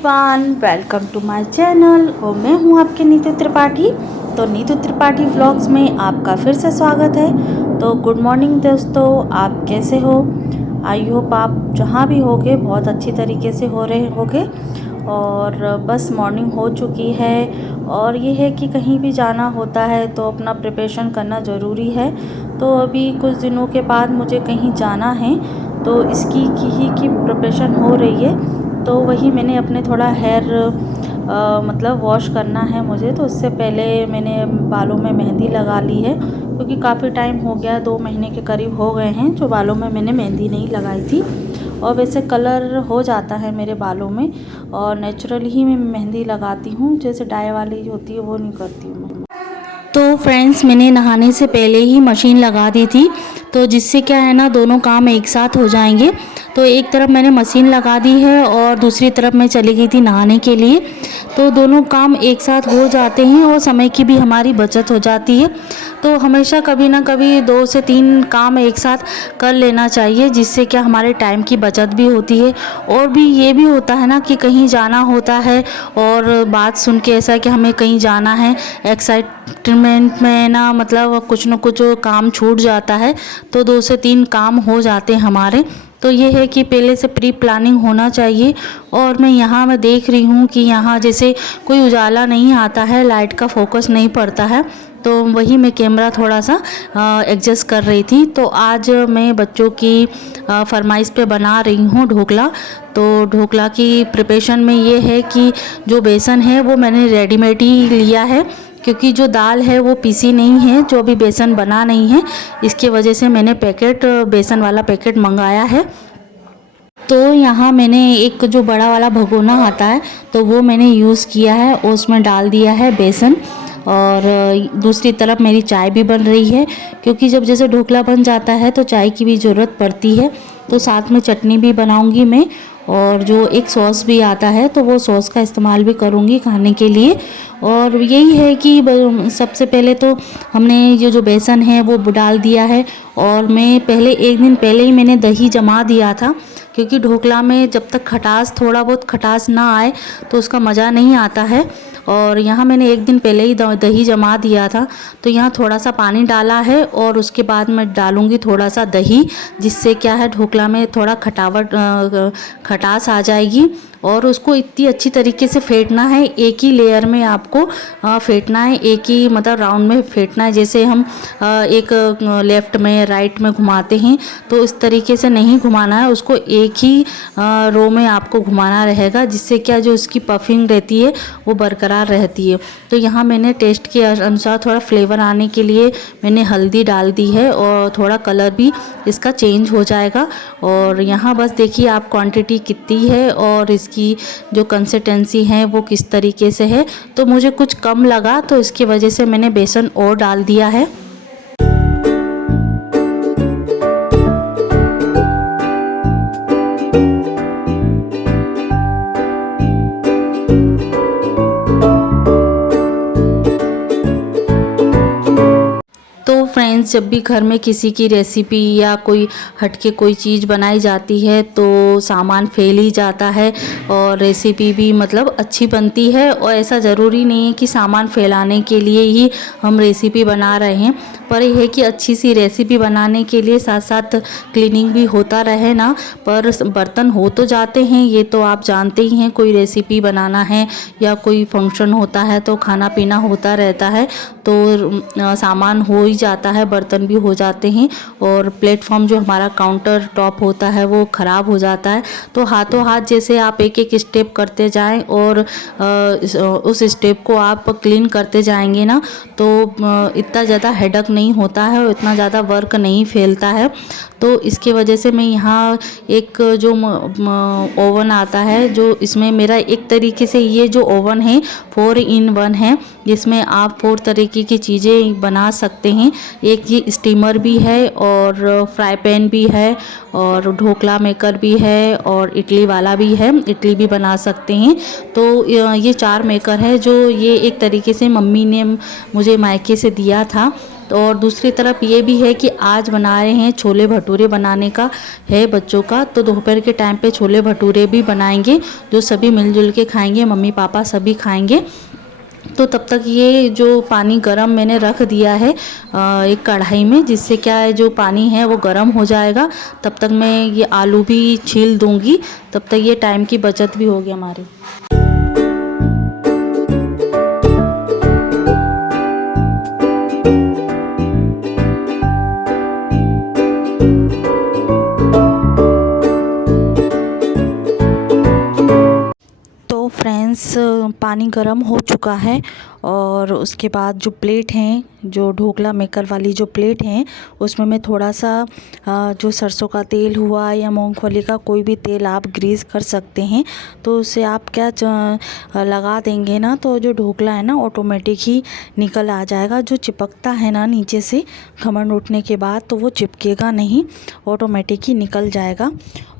Everyone, welcome to my channel और मैं हूं आपके नीतू त्रिपाठी। तो नीतू त्रिपाठी व्लॉग्स में आपका फिर से स्वागत है। तो गुड मॉर्निंग दोस्तों, आप कैसे हो? आई होप आप जहां भी होगे बहुत अच्छी तरीके से हो रहे होगे। और बस मॉर्निंग हो चुकी है और ये है कि कहीं भी जाना होता है तो अपना प्रिपरेशन करना ज़रूरी है। तो अभी कुछ दिनों के बाद मुझे कहीं जाना है तो इसकी की प्रिपरेशन हो रही है। तो वही मैंने अपने थोड़ा हेयर मतलब वॉश करना है मुझे, तो उससे पहले मैंने बालों में मेहंदी लगा ली है क्योंकि काफ़ी टाइम हो गया, 2 महीने के करीब हो गए हैं जो बालों में मैंने मेहंदी नहीं लगाई थी। और वैसे कलर हो जाता है मेरे बालों में और नेचुरल ही मैं मेहंदी लगाती हूँ, जैसे डाई वाली होती है वो नहीं करती हूँ मैं। तो फ्रेंड्स, मैंने नहाने से पहले ही मशीन लगा दी थी, तो जिससे क्या है ना, दोनों काम एक साथ हो जाएंगे। तो एक तरफ मैंने मशीन लगा दी है और दूसरी तरफ मैं चली गई थी नहाने के लिए, तो दोनों काम एक साथ हो जाते हैं और समय की भी हमारी बचत हो जाती है। तो हमेशा कभी ना कभी 2 से 3 काम एक साथ कर लेना चाहिए, जिससे क्या हमारे टाइम की बचत भी होती है। और भी ये भी होता है ना कि कहीं जाना होता है और बात सुन के ऐसा कि हमें कहीं जाना है, एक्साइटमेंट में ना मतलब कुछ न कुछ काम छूट जाता है, तो 2 से 3 काम हो जाते हैं हमारे। तो ये है कि पहले से प्री प्लानिंग होना चाहिए। और मैं देख रही हूँ कि यहाँ जैसे कोई उजाला नहीं आता है, लाइट का फोकस नहीं पड़ता है, तो वही मैं कैमरा थोड़ा सा एडजस्ट कर रही थी। तो आज मैं बच्चों की फरमाइश पे बना रही हूँ ढोकला। तो ढोकला की प्रिपरेशन में ये है कि जो बेसन है वो मैंने रेडीमेड ही लिया है, क्योंकि जो दाल है वो पीसी नहीं है, जो अभी बेसन बना नहीं है, इसके वजह से मैंने बेसन वाला पैकेट मंगाया है। तो यहाँ मैंने एक जो बड़ा वाला भगोना आता है तो वो मैंने यूज़ किया है और उसमें डाल दिया है बेसन। और दूसरी तरफ मेरी चाय भी बन रही है, क्योंकि जब जैसे ढोकला बन जाता है तो चाय की भी ज़रूरत पड़ती है। तो साथ में चटनी भी बनाऊंगी मैं, और जो एक सॉस भी आता है तो वो सॉस का इस्तेमाल भी करूँगी खाने के लिए। और यही है कि सबसे पहले तो हमने ये जो बेसन है वो डाल दिया है, और मैं पहले 1 दिन पहले ही मैंने दही जमा दिया था, क्योंकि ढोकला में जब तक थोड़ा बहुत खटास ना आए तो उसका मज़ा नहीं आता है। और यहाँ मैंने 1 दिन पहले ही दही जमा दिया था। तो यहाँ थोड़ा सा पानी डाला है और उसके बाद मैं डालूँगी थोड़ा सा दही, जिससे क्या है ढोकला में थोड़ा खटास आ जाएगी। और उसको इतनी अच्छी तरीके से फेंटना है, एक ही लेयर में आपको फेंटना है, एक ही मतलब राउंड में फेंटना है। जैसे हम एक लेफ़्ट में राइट में घुमाते हैं तो इस तरीके से नहीं घुमाना है, उसको एक ही रो में आपको घुमाना रहेगा, जिससे क्या जो उसकी पफिंग रहती है वो बरकरार रहती है। तो यहाँ मैंने टेस्ट के अनुसार थोड़ा फ्लेवर आने के लिए मैंने हल्दी डाल दी है और थोड़ा कलर भी इसका चेंज हो जाएगा। और यहाँ बस देखिए आप क्वांटिटी कितनी है और इसकी जो कंसिस्टेंसी है वो किस तरीके से है। तो मुझे कुछ कम लगा तो इसकी वजह से मैंने बेसन और डाल दिया है। फ्रेंड्स, जब भी घर में किसी की रेसिपी या कोई हटके कोई चीज़ बनाई जाती है तो सामान फैल ही जाता है और रेसिपी भी मतलब अच्छी बनती है। और ऐसा ज़रूरी नहीं है कि सामान फैलाने के लिए ही हम रेसिपी बना रहे हैं, पर यह है कि अच्छी सी रेसिपी बनाने के लिए साथ साथ क्लीनिंग भी होता रहे ना। पर बर्तन हो तो जाते हैं, ये तो आप जानते ही हैं, कोई रेसिपी बनाना है या कोई फंक्शन होता है तो खाना पीना होता रहता है, तो सामान हो ही जाता है, बर्तन भी हो जाते हैं। और प्लेटफॉर्म जो हमारा काउंटर टॉप होता है वो ख़राब हो जाता है। तो हाथों हाथ जैसे आप एक एक स्टेप करते जाएं और उस स्टेप को आप क्लीन करते जाएंगे ना, तो इतना ज़्यादा हेडेक नहीं होता है और इतना ज़्यादा वर्क नहीं फैलता है। तो इसके वजह से मैं यहाँ एक जो ओवन आता है, जो इसमें मेरा एक तरीके से ये जो ओवन है 4 in 1 है, जिसमें आप 4 तरीके की चीज़ें बना सकते हैं। एक ये स्टीमर भी है और फ्राई पैन भी है और ढोकला मेकर भी है और इडली वाला भी है, इडली भी बना सकते हैं। तो ये 4 मेकर है जो ये एक तरीके से मम्मी ने मुझे मायके से दिया था। तो और दूसरी तरफ ये भी है कि आज बना रहे हैं छोले भटूरे बनाने का है बच्चों का, तो दोपहर के टाइम पे छोले भटूरे भी बनाएंगे जो सभी मिलजुल के खाएंगे, मम्मी पापा सभी खाएंगे। तो तब तक ये जो पानी गरम मैंने रख दिया है एक कढ़ाई में, जिससे क्या है जो पानी है वो गरम हो जाएगा। तब तक मैं ये आलू भी छील दूंगी, तब तक ये टाइम की बचत भी होगी हमारी। तो फ्रेंड्स पानी गर्म हो चुका है और उसके बाद जो प्लेट हैं, जो ढोकला मेकर वाली जो प्लेट हैं, उसमें मैं थोड़ा सा जो सरसों का तेल हुआ या मूंगफली का कोई भी तेल आप ग्रीस कर सकते हैं। तो उससे आप क्या लगा देंगे ना, तो जो ढोकला है ना ऑटोमेटिक ही निकल आ जाएगा। जो चिपकता है ना नीचे से खमण उठने के बाद, तो वो चिपकेगा नहीं, ऑटोमेटिक ही निकल जाएगा।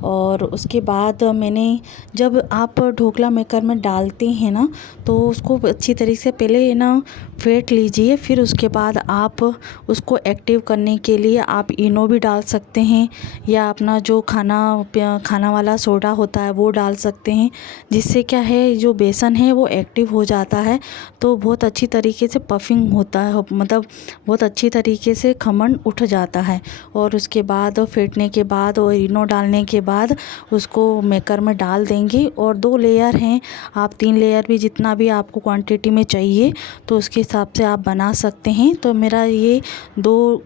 और उसके बाद मैंने जब आप ढोकला मेकर में डालते हैं ना, तो उसको अच्छी तरीके से पहले ना फेंट लीजिए, फिर उसके बाद आप उसको एक्टिव करने के लिए आप इनो भी डाल सकते हैं या अपना जो खाना वाला सोडा होता है वो डाल सकते हैं, जिससे क्या है जो बेसन है वो एक्टिव हो जाता है। तो बहुत अच्छी तरीके से पफिंग होता है, मतलब बहुत अच्छी तरीके से खमण उठ जाता है। और उसके बाद फेंटने के बाद और इनो डालने के बाद उसको मेकर में डाल देंगे। और 2 लेयर हैं, आप 3 लेयर भी जितना भी आपको क्वांटिटी में चाहिए तो उसके हिसाब से आप बना सकते हैं। तो मेरा ये 2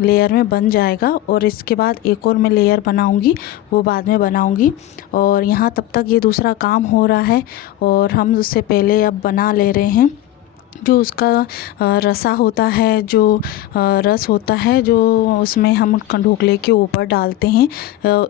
लेयर में बन जाएगा और इसके बाद एक और मैं लेयर बनाऊंगी, वो बाद में बनाऊंगी। और यहाँ तब तक ये दूसरा काम हो रहा है और हम उससे पहले अब बना ले रहे हैं जो उसका रसा होता है, जो रस होता है, जो उसमें हम ढोकले के ऊपर डालते हैं।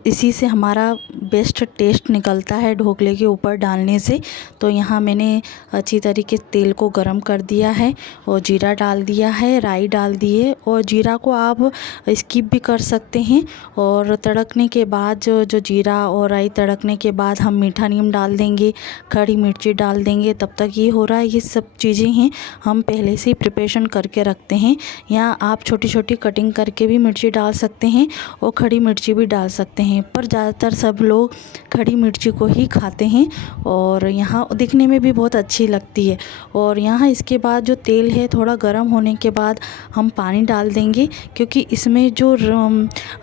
इसी से हमारा बेस्ट टेस्ट निकलता है ढोकले के ऊपर डालने से। तो यहाँ मैंने अच्छी तरीके से तेल को गरम कर दिया है और जीरा डाल दिया है, राई डाल दिए। और जीरा को आप स्किप भी कर सकते हैं। और तड़कने के बाद जो जीरा और राई तड़कने के बाद हम मीठा नीम डाल देंगे, खड़ी मिर्ची डाल देंगे। तब तक ये हो रहा है, ये सब चीज़ें हैं हम पहले से ही प्रिपरेशन करके रखते हैं। या आप छोटी छोटी कटिंग करके भी मिर्ची डाल सकते हैं और खड़ी मिर्ची भी डाल सकते हैं, पर ज़्यादातर सब लोग खड़ी मिर्ची को ही खाते हैं और यहाँ दिखने में भी बहुत अच्छी लगती है। और यहाँ इसके बाद जो तेल है थोड़ा गर्म होने के बाद हम पानी डाल देंगे, क्योंकि इसमें जो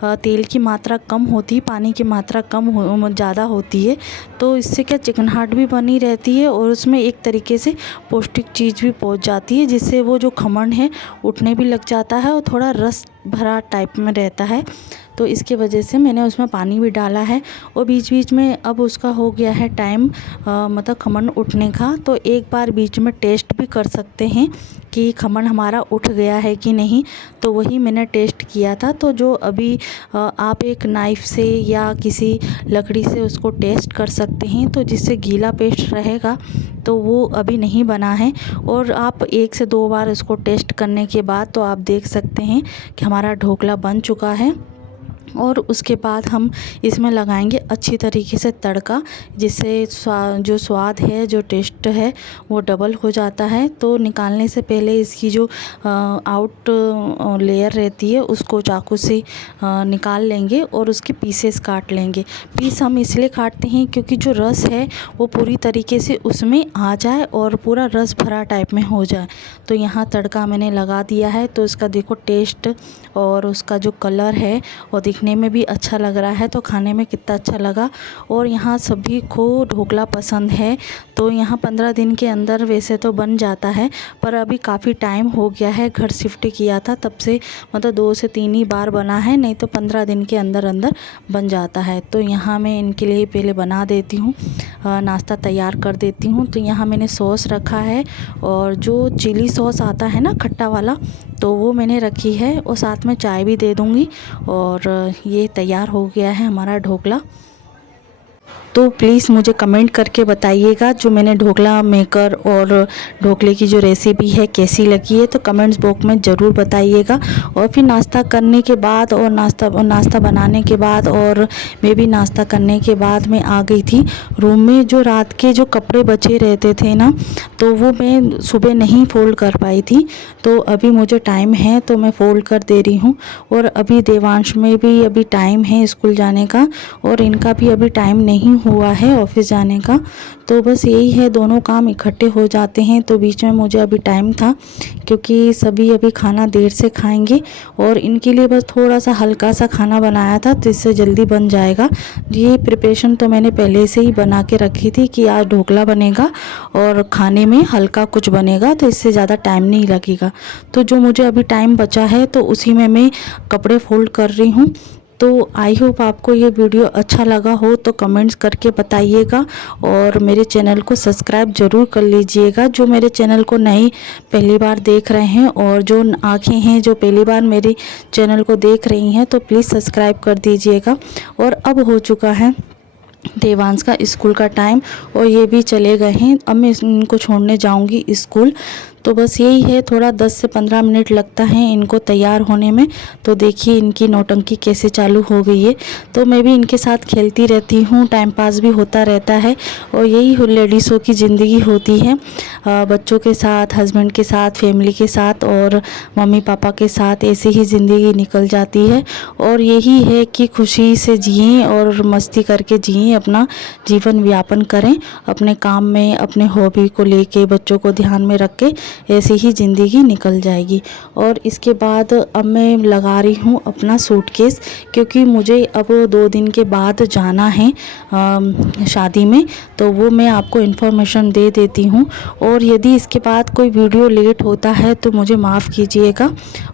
तेल की मात्रा कम होती है, पानी की मात्रा ज़्यादा होती है। तो इससे क्या चिकनाहट भी बनी रहती है और उसमें एक तरीके से पौष्टिक चीज़ भी पहुंच जाती है, जिससे वो जो खमण है उठने भी लग जाता है और थोड़ा रस भरा टाइप में रहता है। तो इसके वजह से मैंने उसमें पानी भी डाला है। और बीच बीच में अब उसका हो गया है टाइम मतलब खमण उठने का, तो एक बार बीच में टेस्ट भी कर सकते हैं कि खमण हमारा उठ गया है कि नहीं। तो वही मैंने टेस्ट किया था। तो जो अभी आप एक नाइफ़ से या किसी लकड़ी से उसको टेस्ट कर सकते हैं, तो जिससे गीला पेस्ट रहेगा तो वो अभी नहीं बना है। और आप 1 से 2 बार इसको टेस्ट करने के बाद तो आप देख सकते हैं कि हमारा ढोकला बन चुका है। और उसके बाद हम इसमें लगाएंगे अच्छी तरीके से तड़का, जिससे जो स्वाद है, जो टेस्ट है वो डबल हो जाता है। तो निकालने से पहले इसकी जो आउट लेयर रहती है उसको चाकू से निकाल लेंगे और उसके पीसेस काट लेंगे। पीस हम इसलिए काटते हैं क्योंकि जो रस है वो पूरी तरीके से उसमें आ जाए और पूरा रस भरा टाइप में हो जाए। तो यहाँ तड़का मैंने लगा दिया है, तो इसका देखो टेस्ट और उसका जो कलर है और दिखने में भी अच्छा लग रहा है, तो खाने में कितना अच्छा लगा। और यहाँ सभी को ढोकला पसंद है। तो यहाँ 15 दिन के अंदर वैसे तो बन जाता है, पर अभी काफ़ी टाइम हो गया है, घर शिफ्ट किया था तब से मतलब 2 से 3 ही बार बना है, नहीं तो 15 दिन के अंदर अंदर बन जाता है। तो यहाँ मैं इनके लिए पहले बना देती हूँ, नाश्ता तैयार कर देती हूँ। तो यहाँ मैंने सॉस रखा है और जो चिली सॉस आता है ना खट्टा वाला, तो वो मैंने रखी है और साथ में चाय भी दे दूँगी। और ये तैयार हो गया है हमारा ढोकला। तो प्लीज़ मुझे कमेंट करके बताइएगा जो मैंने ढोकला मेकर और ढोकले की जो रेसिपी है कैसी लगी है, तो कमेंट्स बॉक्स में ज़रूर बताइएगा। और फिर नाश्ता करने के बाद और नाश्ता बनाने के बाद और मैं भी नाश्ता करने के बाद मैं आ गई थी रूम में। जो रात के जो कपड़े बचे रहते थे ना, तो वो मैं सुबह नहीं फ़ोल्ड कर पाई थी। तो अभी मुझे टाइम है तो मैं फ़ोल्ड कर दे रही हूँ। और अभी देवांश में भी अभी टाइम है स्कूल जाने का, और इनका भी अभी टाइम नहीं हुआ है ऑफिस जाने का। तो बस यही है, दोनों काम इकट्ठे हो जाते हैं। तो बीच में मुझे अभी टाइम था क्योंकि सभी अभी खाना देर से खाएंगे, और इनके लिए बस थोड़ा सा हल्का सा खाना बनाया था तो इससे जल्दी बन जाएगा। ये प्रिपरेशन तो मैंने पहले से ही बना के रखी थी कि आज ढोकला बनेगा और खाने में हल्का कुछ बनेगा, तो इससे ज़्यादा टाइम नहीं लगेगा। तो जो मुझे अभी टाइम बचा है तो उसी में मैं कपड़े फोल्ड कर रही हूँ। तो आई होप आपको ये वीडियो अच्छा लगा हो तो कमेंट्स करके बताइएगा, और मेरे चैनल को सब्सक्राइब ज़रूर कर लीजिएगा जो मेरे चैनल को नई पहली बार देख रहे हैं, और जो आँखें हैं जो पहली बार मेरे चैनल को देख रही हैं तो प्लीज़ सब्सक्राइब कर दीजिएगा। और अब हो चुका है देवांश का स्कूल का टाइम, और ये भी चले गए हैं। अब मैं इनको छोड़ने जाऊंगी स्कूल। तो बस यही है, थोड़ा 10 से 15 मिनट लगता है इनको तैयार होने में। तो देखिए इनकी नौटंकी कैसे चालू हो गई है। तो मैं भी इनके साथ खेलती रहती हूँ, टाइम पास भी होता रहता है। और यही लेडीज़ों की ज़िंदगी होती है, बच्चों के साथ, हस्बैंड के साथ, फैमिली के साथ और मम्मी पापा के साथ ऐसे ही ज़िंदगी निकल जाती है। और यही है कि खुशी से जिएं और मस्ती करके जिएं, अपना जीवन व्यापन करें अपने काम में, अपने हॉबी को लेके, बच्चों को ध्यान में रख के ऐसी ही ज़िंदगी निकल जाएगी। और इसके बाद अब मैं लगा रही हूँ अपना सूटकेस, क्योंकि मुझे अब 2 दिन के बाद जाना है शादी में। तो वो मैं आपको इन्फॉर्मेशन दे देती हूँ। और यदि इसके बाद कोई वीडियो लेट होता है तो मुझे माफ़ कीजिएगा।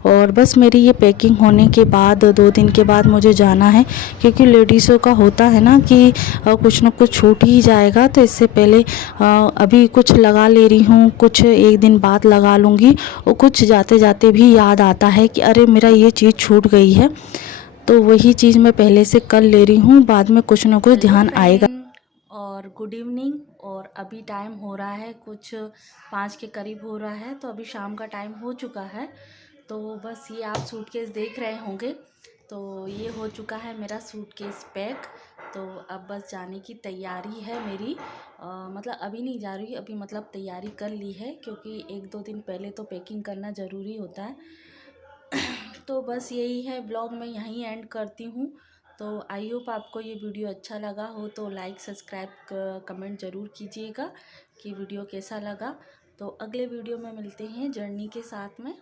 और बस मेरी ये पैकिंग होने के बाद 2 दिन के बाद मुझे जाना है, क्योंकि लेडीज़ों का होता है ना कि कुछ ना कुछ छूट ही जाएगा। तो इससे पहले अभी कुछ लगा ले रही हूँ, कुछ एक दिन बाद लगा लूँगी। और कुछ जाते जाते भी याद आता है कि अरे मेरा ये चीज़ छूट गई है, तो वही चीज़ मैं पहले से कर ले रही हूँ, बाद में कुछ ना कुछ ध्यान आएगा। और गुड इवनिंग। और अभी टाइम हो रहा है कुछ 5 के करीब हो रहा है, तो अभी शाम का टाइम हो चुका है। तो बस ये आप सूटकेस देख रहे होंगे, तो ये हो चुका है मेरा सूटकेस पैक। तो अब बस जाने की तैयारी है मेरी। मतलब अभी नहीं जा रही, अभी मतलब तैयारी कर ली है, क्योंकि 1-2 दिन पहले तो पैकिंग करना ज़रूरी होता है। तो बस यही है, ब्लॉग मैं यहीं एंड करती हूँ। तो आई होप आपको ये वीडियो अच्छा लगा हो तो लाइक, सब्सक्राइब, कमेंट ज़रूर कीजिएगा कि वीडियो कैसा लगा। तो अगले वीडियो में मिलते हैं जर्नी के साथ में।